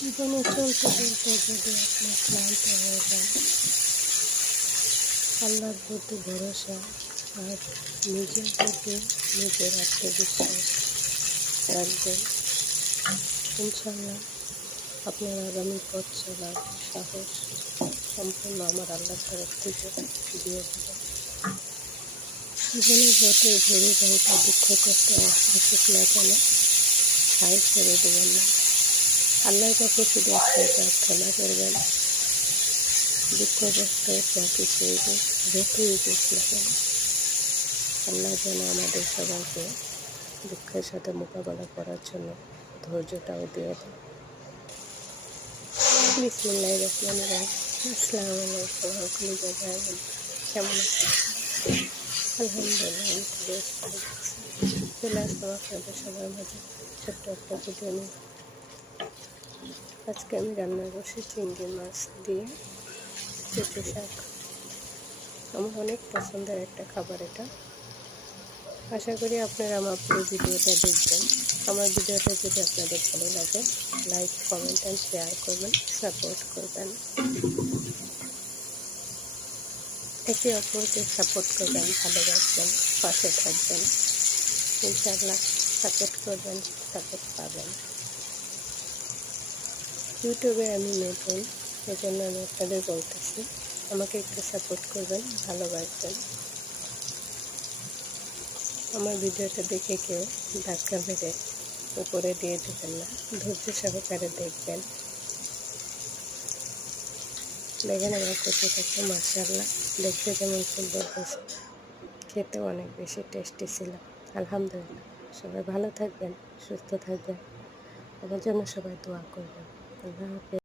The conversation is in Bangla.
জীবনে চলতে চলতে যদি আপনি ক্লান্ত হয়ে যান, আল্লাহর প্রতি ভরসা আর নিজের প্রতি নিজের আত্মবিশ্বাস রাখবেন। ইনশাল্লাহ আপনার আগামী পথ চলার সাহস সম্পূর্ণ আমার আল্লাহর তরফ থেকে দিয়ে দেবেন। জীবনে যতই ভেবে যাইতে দুঃখ কষ্ট আসুক না কেন, সাইড করে দেবেন না। আল্লাহর কাছে শুধু একটাই প্রার্থনা করবেন, দুঃখ কষ্ট যা কিছুই হোক, যতই হোক না কেন, আল্লাহ যেন আমাদের সবাইকে দুঃখের সাথে মোকাবেলা করার জন্য ধৈর্যটাও দিয়ে দেন। বিসমিল্লাহির রহমানির রহিম। আসসালামু আলাইকুম কলিজার ভাই বোন, কেমন আছেন? আলহামদুলিল্লাহ আমি তো বেশ ভালো আছি। চলে আসলাম আপনাদের সবার মাঝে ছোট্ট একটা ভিডিও নিয়ে। আজকে আমি রান্না করছি চিংড়ি মাছ দিয়ে কচু শাক। আমার অনেক পছন্দের একটা খাবার এটা। আশা করি আপনারা আমার পুরো ভিডিওটা দেখবেন। আমার ভিডিওটা যদি আপনাদের ভালো লাগে, লাইক কমেন্ট অ্যান্ড শেয়ার করবেন, সাপোর্ট করবেন, একে অপরকে সাপোর্ট করবেন, ভালোবাসবেন, পাশে থাকবেন। ইনশাআল্লাহ সাপোর্ট করবেন, সাপোর্ট পাবেন। ইউটিউবে আমি নতুন, সেজন্য আমি আপনাদের বলতেছি আমাকে একটু সাপোর্ট করবেন, ভালোবাসবেন। আমার ভিডিওটা দেখে কেউ ধাক্কা মেরে উপরে দিয়ে দেবেন না, ধৈর্য সহকারে দেখবেন। দেখেন আমার কচুটাকে মাশাআল্লাহ দেখতে যেমন সুন্দর হয়েছে, খেতেও অনেক বেশি টেস্টি ছিল। আলহামদুলিল্লাহ। সবাই ভালো থাকবেন, সুস্থ থাকবেন, আমার জন্য সবাই দোয়া করবেন। আল্লাহ হাফেজ।